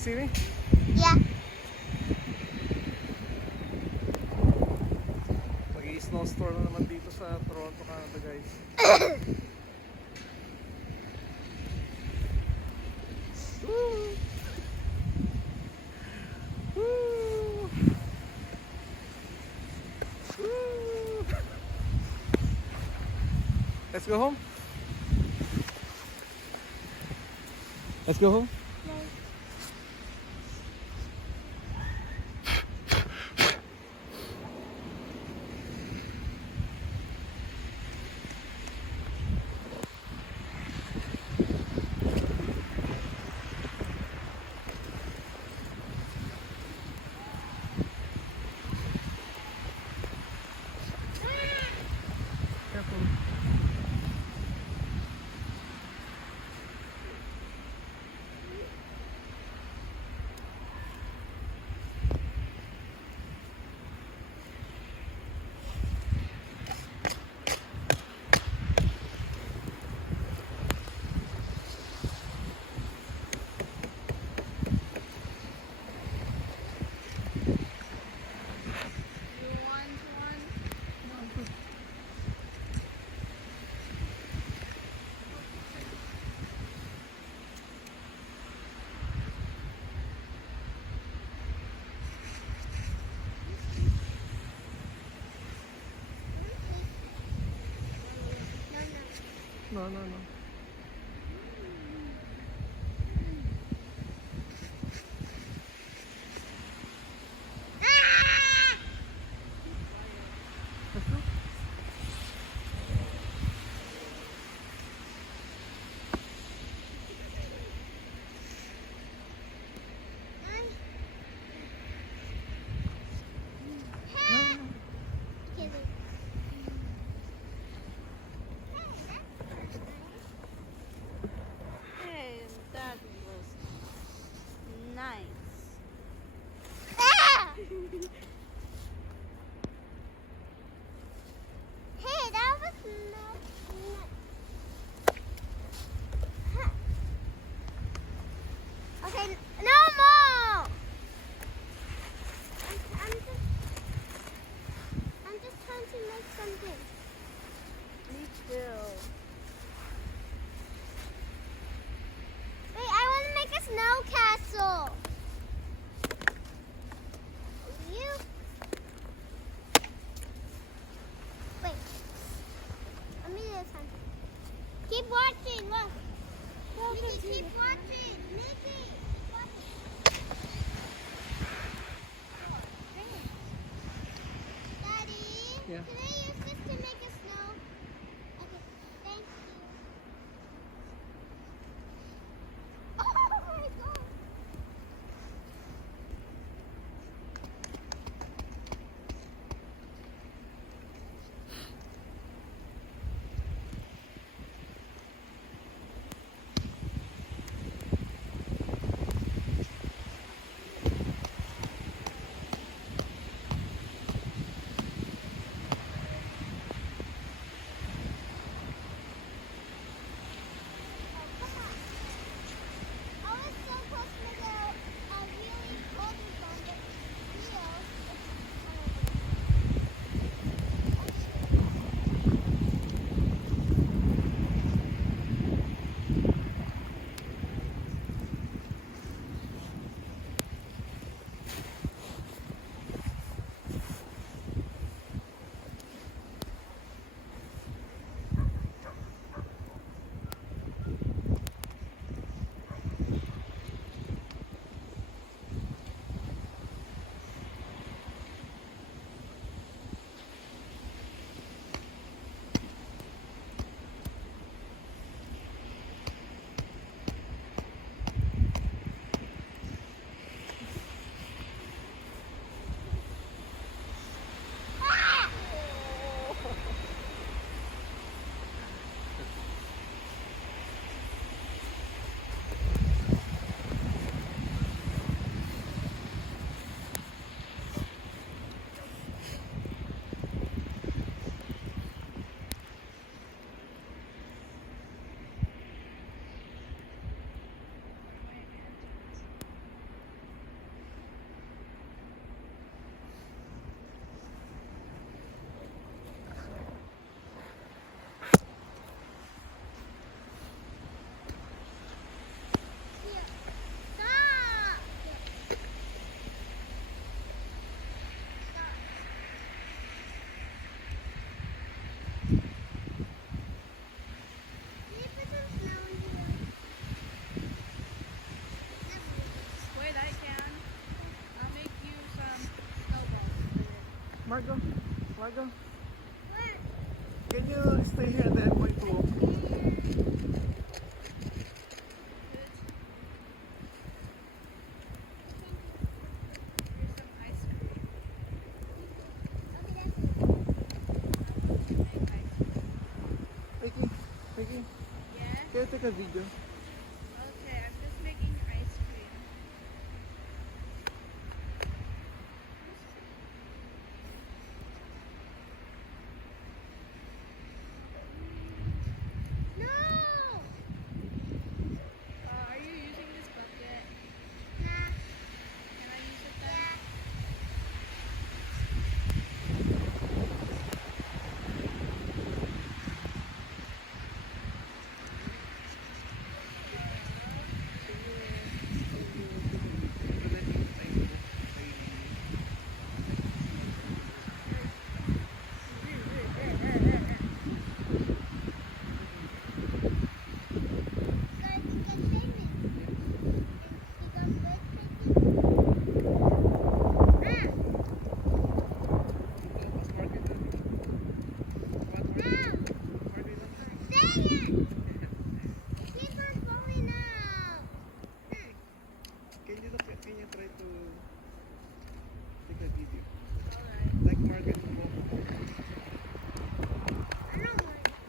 see me? Yeah. Mag-i-snowstorm na naman dito sa Toronto, Canada, guys. Woo! Woo! Woo! Let's go home. Let's go home. Careful. You want one? No, no. No, no, no. Ah! Let's go. Hey, that was nice. Ah! Hey, that was not. Huh. Okay, no more. I'm just trying to make something. Me too. Wait, I want to make a snow castle. You. Wait. Let me do this one. Keep watching. Look. Mickey, keep watching. Mickey. Keep watching. Daddy. Yeah. Can I use this to make a snow? Okay. Thank you. Oh my God. Margo, Margo, Where? can you stay here? Then I'm going to walk. Here's some ice cream. Okay, that's Make ice cream. Mickey, Yeah? can you take a video? Okay, I'm just making ice cream. no. Are you using this bucket? Nah. Can I use it then? Yeah. Guys, you can save it. You got good Dang it! Keep on falling out. Can you try to take a video? Alright. Like Margaret will walk. I don't want it.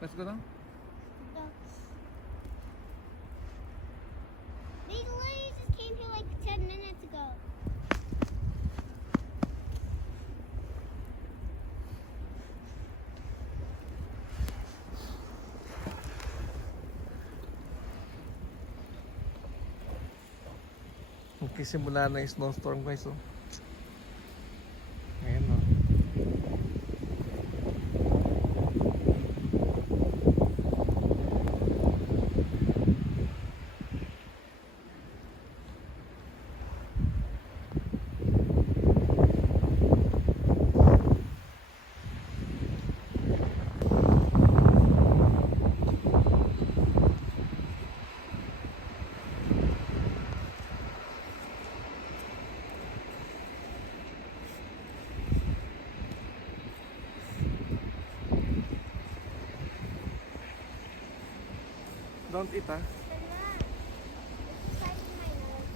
Let's go now. Go. These ladies just came here like 10 minutes ago. Okay, simula na yung snowstorm guys. Oh. Ayan oh. Don't eat, ah. It's the size of my nose.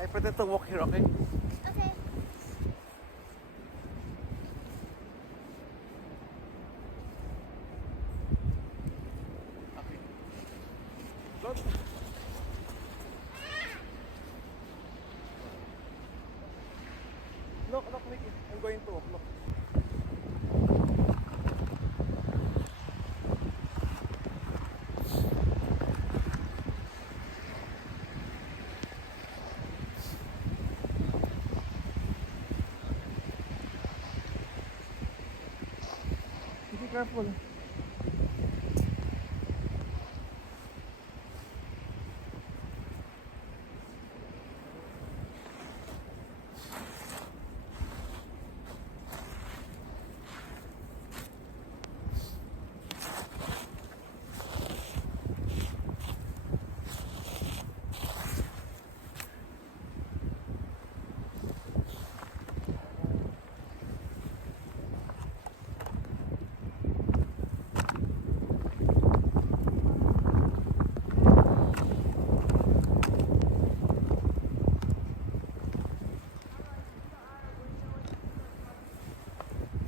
I pretend to walk here, okay? Okay. Okay. Don't. Look, Mickey. I'm going to walk. Look. Be careful.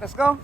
Let's go.